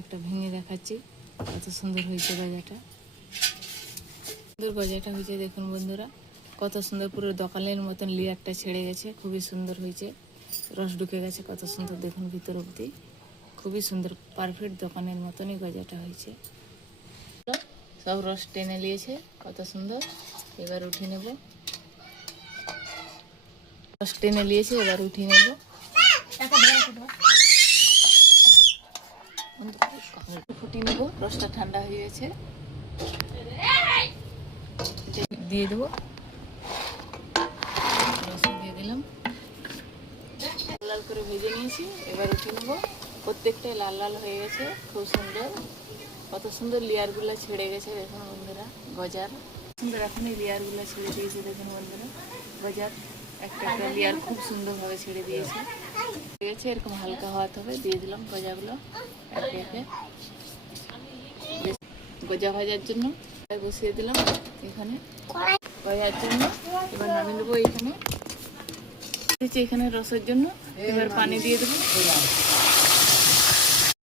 একটা ভেঙে দেখাচ্ছি কত সুন্দর হয়েছে গজাটা। সুন্দর গজাটা হয়েছে দেখুন বন্ধুরা, কত সুন্দর পুরো দোকানের মতন লেয়ারটা ছেড়ে গেছে, খুবই সুন্দর হয়েছে। রস ঢুকে গেছে কত সুন্দর দেখুন ভিতর অবধি, খুবই সুন্দর পারফেক্ট দোকানের মতনই গজাটা হয়েছে। সব রস টেনে নিয়েছে কত সুন্দর। এবার উঠিয়ে নেব, রস টেনে নিয়েছে, এবার উঠিয়ে নেব। ফুটিয়ে নেব, রসটা ঠান্ডা হয়ে গেছে, দিয়ে দেবো। রসুন দিয়ে দিলাম, লাল করে ভেজে নিয়েছি। এবার উঠিয়ে নেবো। প্রত্যেকটাই লাল লাল হয়ে গেছে, খুব সুন্দর, কত সুন্দর লেয়ারগুলো ছেড়ে গেছে দেখুন বন্ধুরা। গজার সুন্দর এখন এই লেয়ারগুলো ছেড়ে দিয়েছে দেখুন বন্ধুরা। গজার একটা একটা লেয়ার খুব সুন্দরভাবে ছেড়ে দিয়েছে। ঠিক আছে, এরকম হালকা হওয়াতে হবে। দিয়ে দিলাম গজাগুলো একে একে। গজা ভাজার জন্য বসিয়ে দিলাম এখানে গজার জন্য। এবার নামিয়ে দেবো এইখানে, এখানে রসের জন্য। এবার পানি দিয়ে দেবো,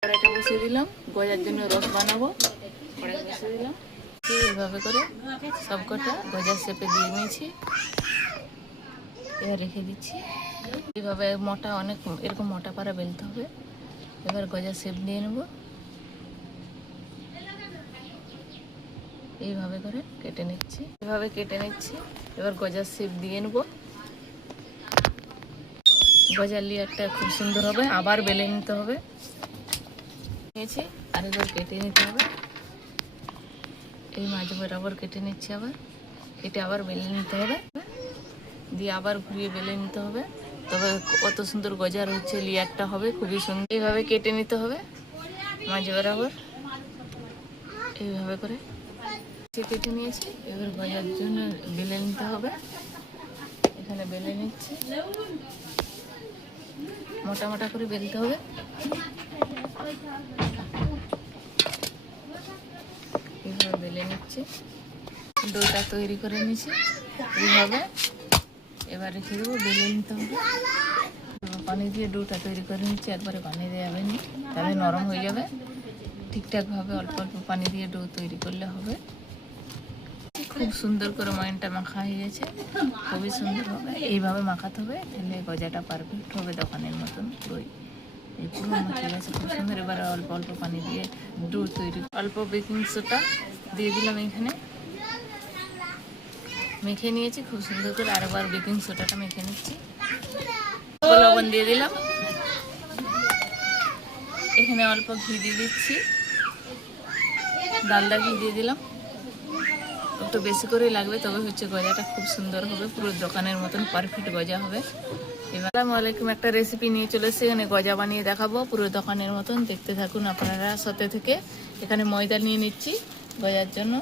কড়াইটা বসিয়ে দিলাম, গজার জন্য রস বানাবো। কড়াই বসিয়ে দিলাম, এইভাবে করে সব কটা গজার শেপে দিয়ে নিয়েছি। এবার রেখে দিচ্ছি এইভাবে। মোটা অনেক এরকম মোটা পাড়া বেলতে হবে। এবার গজার শেপ দিয়ে নেব, এইভাবে করে কেটে নিচ্ছি, এভাবে কেটে নিচ্ছি। এবার গজার শেপ দিয়ে নেব। গজার লেয়ারটা খুব সুন্দর হবে, আবার বেলে নিতে হবে। নিয়েছি, আরেকবার কেটে নিতে হবে। এই মাঝে বরাবর কেটে নিচ্ছি, আবার কেটে আবার বেলে নিতে হবে, দিয়ে আবার ঘুরিয়ে বেলে নিতে হবে। তবে কত সুন্দর গজার হচ্ছে, লেয়ারটা হবে খুবই সুন্দর। এইভাবে কেটে নিতে হবে মাঝে বরাবর, এইভাবে করে কেটে নিয়েছি। এবার গজার জন্য বেলে নিতে হবে। এখানে বেলে নিচ্ছি, মোটা মোটা করে বেলতে হবে। এইভাবে বেলে নিচ্ছি, ডোটা তৈরি করে নিচ্ছি এইভাবে। এবার রেখে দেবো, বেলে নিতে হবে। পানি দিয়ে ডোটা তৈরি করে নিচ্ছি, একবারে পানি দেওয়া যাবে না, তাহলে নরম হয়ে যাবে। ঠিকঠাকভাবে অল্প অল্প পানি দিয়ে ডো তৈরি করলে হবে। খুব সুন্দর করে ময়নটা মাখা হয়ে গেছে, খুবই সুন্দর হবে। এইভাবে মাখাতে হবে, তাহলে গজাটা পারফেক্ট হবে দোকানের মতন পুরোই। এই পুরো মাখা গেছে খুব সুন্দর। এবার অল্প অল্প পানি দিয়ে ডো তৈরি, অল্প বেকিং সোডা দিয়ে দিলাম এখানে, মেখে নিয়েছি খুব সুন্দর করে। আরেকবার বেকিং সোডাটা মেখে নিচ্ছি, লবণ দিয়ে দিলাম। এখানে অল্প ঘি দিয়ে দিচ্ছি, ডালডা ঘি দিয়ে দিলাম। একটু বেশি করেই লাগবে, তবে হচ্ছে গজাটা খুব সুন্দর হবে, পুরো দোকানের মতন পারফেক্ট গজা হবে। এবার আসসালামু আলাইকুম, একটা রেসিপি নিয়ে চলে এসেছি। এখানে গজা বানিয়ে দেখাবো পুরো দোকানের মতন, দেখতে থাকুন আপনারা সাথে থেকে। এখানে ময়দা নিয়ে নিচ্ছি গজার জন্য,